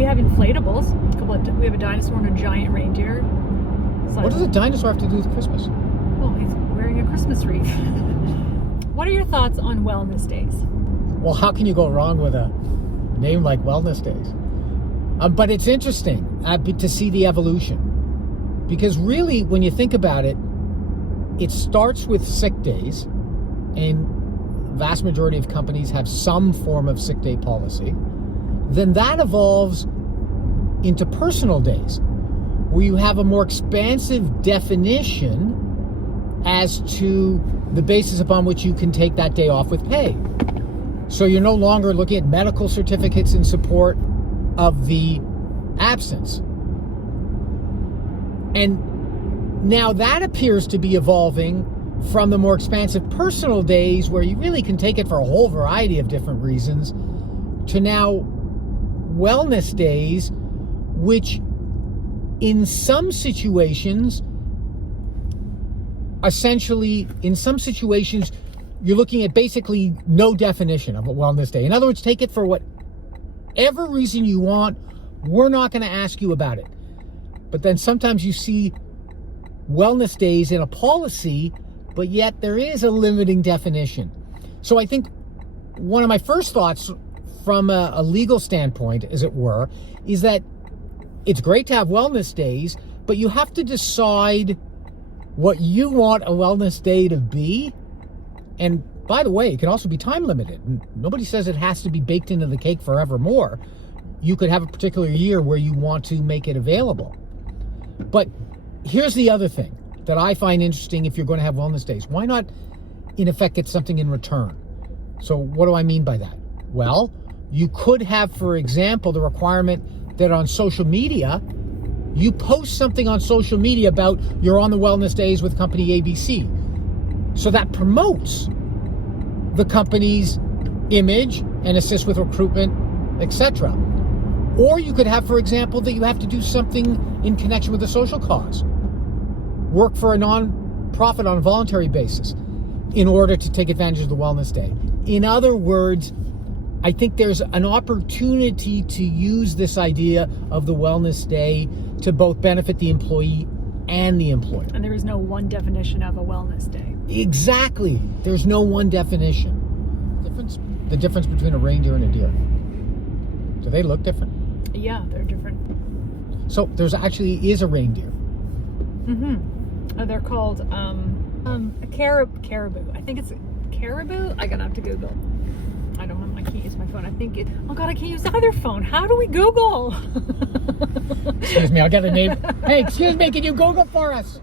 we have inflatables. We have a dinosaur and a giant reindeer. So, What does a dinosaur have to do with Christmas? well, he's wearing a Christmas wreath. What are your thoughts on wellness days? Well, how can you go wrong with a name like Wellness Days? But it's interesting to see the evolution. Because really, when you think about it, it starts with sick days. And vast majority of companies have some form of sick day policy. Then that evolves into personal days, where you have a more expansive definition as to the basis upon which you can take that day off with pay. So you're no longer looking at medical certificates in support of the absence. And now that appears to be evolving from the more expansive personal days, where you really can take it for a whole variety of different reasons, to now wellness days, which in some situations, you're looking at basically no definition of a wellness day. In other words, take it for whatever reason you want. We're not going to ask you about it. But then sometimes you see wellness days in a policy, but yet there is a limiting definition. So I think one of my first thoughts from a legal standpoint, as it were, is that it's great to have wellness days, but you have to decide what you want a wellness day to be. And by the way, it can also be time limited. Nobody says it has to be baked into the cake forevermore. You could have a particular year where you want to make it available. But here's the other thing that I find interesting if you're going to have wellness days. Why not, in effect, get something in return? So what do I mean by that? Well, you could have, for example, the requirement that on social media, you post something on social media about you're on the wellness days with company ABC. So that promotes the company's image and assists with recruitment, etc. Or you could have, for example, that you have to do something in connection with a social cause. Work for a non-profit on a voluntary basis in order to take advantage of the wellness day. In other words, I think there's an opportunity to use this idea of the wellness day to both benefit the employee and the employer. And there is no one definition of a wellness day. Exactly. There's no one definition. The difference between a reindeer and a deer. Do they look different? Yeah, they're different. So there's actually is a reindeer. Mm-hmm. They're called a caribou. I think it's caribou. I'm gonna have to Google. I can't use my phone. I think oh God, I can't use either phone. How do we Google? Excuse me, I'll get a name. Hey, excuse me, can you Google for us?